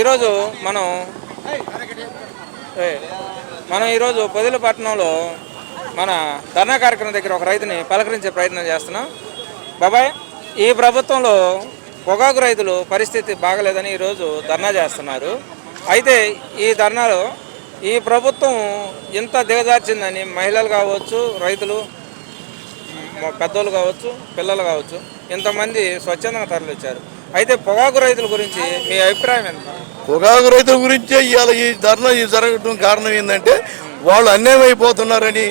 ఈరోజు మనం ఈరోజు పొదిలిపట్నంలో మన ధర్నా కార్యక్రమం దగ్గర ఒక రైతుని పలకరించే ప్రయత్నం చేస్తున్నాం. బాబాయ్, ఈ ప్రభుత్వంలో పొగాకు రైతులు పరిస్థితి బాగలేదని ఈరోజు ధర్నా చేస్తున్నారు. అయితే ఈ ధర్నాలో ఈ ప్రభుత్వం ఇంత దిగజార్చిందని మహిళలు కావచ్చు, రైతులు, పెద్దోళ్ళు కావచ్చు, పిల్లలు కావచ్చు, ఇంతమంది స్వచ్ఛందంగా తరలిచ్చారు. అయితే పొగాకు రైతుల గురించి మీ అభిప్రాయం ఎంత? పొగాకు రైతుల గురించే ఇవాళ ఈ ధర్నా జరగడం కారణం ఏంటంటే వాళ్ళు అన్యాయం అయిపోతున్నారని.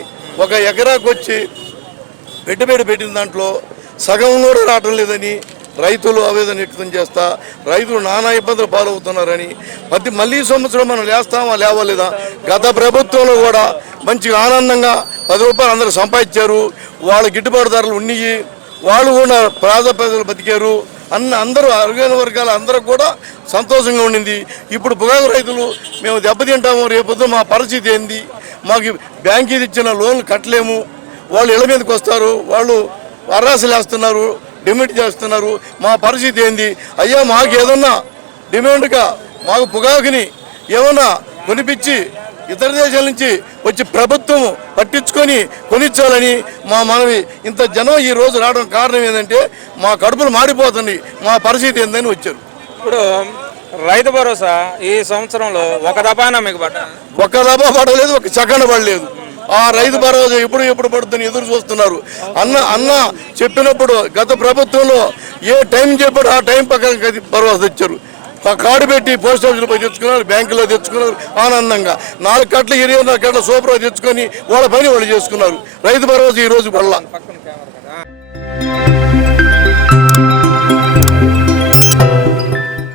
ఒక ఎకరాకు వచ్చి పెట్టుబడి పెట్టిన దాంట్లో సగం కూడా రావటం లేదని రైతులు ఆవేదన వ్యక్తం చేస్తా, రైతులు నానా ఇబ్బందులు పాలవుతున్నారని. మళ్ళీ సంవత్సరం మనం లేస్తామా లేవలేదా? గత ప్రభుత్వంలో కూడా మంచిగా ఆనందంగా 10 రూపాయలు అందరూ సంపాదించారు, వాళ్ళ గిట్టుబాటు ధరలు ఉన్నాయి, వాళ్ళు కూడా పేద ప్రజలు బతికారు అందరూ అరుగైన వర్గాలు అందరూ కూడా సంతోషంగా ఉండింది. ఇప్పుడు పొగాకు రైతులు మేము దెబ్బతింటాము, రేపొద్దు మా పరిస్థితి ఏంది, మాకు బ్యాంకు ఇచ్చిన లోన్లు కట్టలేము, వాళ్ళు ఇళ్ళ మీదకి వస్తారు, వాళ్ళు అర్రాసులు వేస్తున్నారు, డిమాండ్ చేస్తున్నారు, మా పరిస్థితి ఏంది అయ్యా, మాకు ఏదన్నా డిమాండ్గా మాకు పొగాకుని ఏమన్నా కొనిపించి ఇతర దేశాల నుంచి వచ్చి ప్రభుత్వం పట్టించుకొని కొనిచ్చాలని మా మనవి. ఇంత జనం ఈ రోజు రావడం కారణం ఏంటంటే మా కడుపులు మాడిపోతుంది, మా పరిస్థితి ఏందని వచ్చారు. ఇప్పుడు రైతు భరోసా ఈ సంవత్సరంలో ఒక దఫానా మీకు ఒక్క దఫా పడలేదు, ఒక సెకండ్ పడలేదు. ఆ రైతు భరోసా ఎప్పుడు పడుతుందని ఎదురు చూస్తున్నారు. అన్న చెప్పినప్పుడు గత ప్రభుత్వంలో ఏ టైం చెప్పాడు ఆ టైం పక్కన భరోసా తెచ్చారు. కార్డు పెట్టి పోస్ట్ ఆఫీసులో పోయి తెచ్చుకున్నారు, బ్యాంకులో తెచ్చుకున్నారు ఆనందంగా. 4 కట్టలు 24 కట్టలు సూపర్ తెచ్చుకొని వాళ్ళ పని వాళ్ళు చేసుకున్నారు. రైతు భరోసా ఈ రోజు పడలా.